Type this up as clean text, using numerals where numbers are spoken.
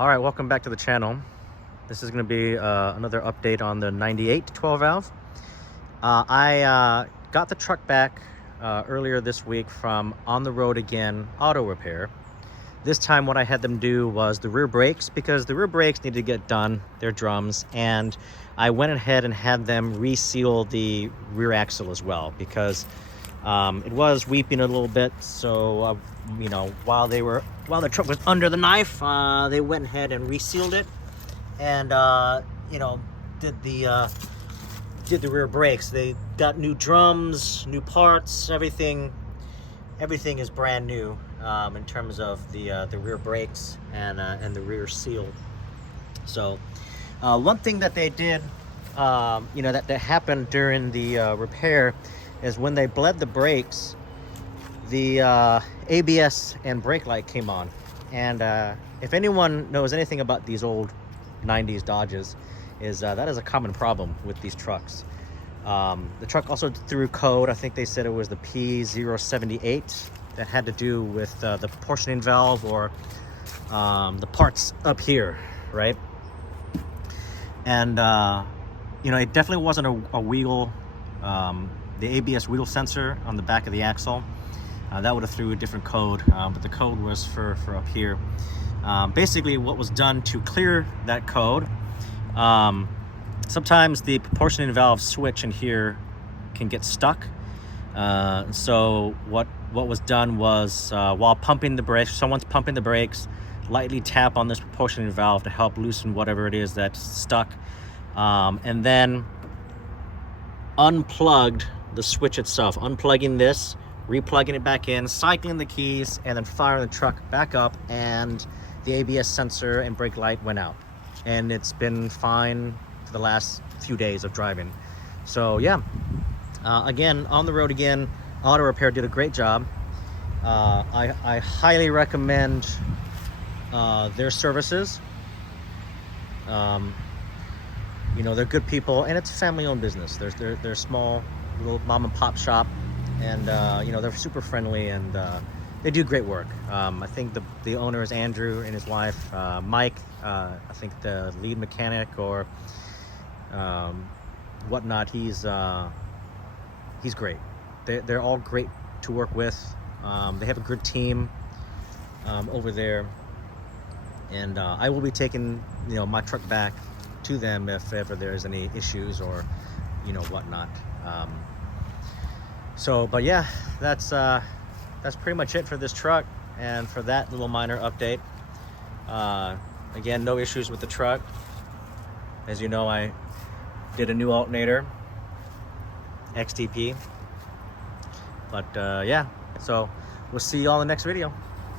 All right, welcome back to the channel. This is going to be another update on the 98 12 valve. I got the truck back earlier this week from On the Road Again Auto Repair. This time what I had them do was the rear brakes, because the rear brakes need to get done, they're drums, and I went ahead and had them reseal the rear axle as well, because it was weeping a little bit. So you know, while the truck was under the knife, they went ahead and resealed it, and you know, did the rear brakes. They got new drums, new parts, everything is brand new in terms of the rear brakes and the rear seal. So one thing that they did, you know, that happened during the repair is when they bled the brakes, the ABS and brake light came on. And if anyone knows anything about these old 90s Dodges, is that is a common problem with these trucks. The truck also threw code. I think they said it was the P078 that had to do with the portioning valve, or the parts up here, right? And you know, it definitely wasn't a wheel, the ABS wheel sensor on the back of the axle. That would have threw a different code, but the code was for up here. Basically, what was done to clear that code, sometimes the proportioning valve switch in here can get stuck. So what was done was, while pumping the brakes, someone's pumping the brakes, lightly tap on this proportioning valve to help loosen whatever it is that's stuck, and then unplugged the switch itself, unplugging this, replugging it back in, cycling the keys, and then firing the truck back up, and the ABS sensor and brake light went out. And it's been fine for the last few days of driving. So yeah, again, On the Road Again Auto Repair did a great job. I highly recommend their services. You know, they're good people, and it's a family-owned business. They're small, little mom and pop shop, and you know, they're super friendly, and they do great work. I think the owner is Andrew and his wife, Mike. I think the lead mechanic or whatnot. He's great. They're all great to work with. They have a good team over there, and I will be taking, you know, my truck back to them if ever there's any issues or, you know, whatnot. So, but yeah, that's pretty much it for this truck and for that little minor update. Again, no issues with the truck. As you know, I did a new alternator, XTP. But yeah, so we'll see you all in the next video.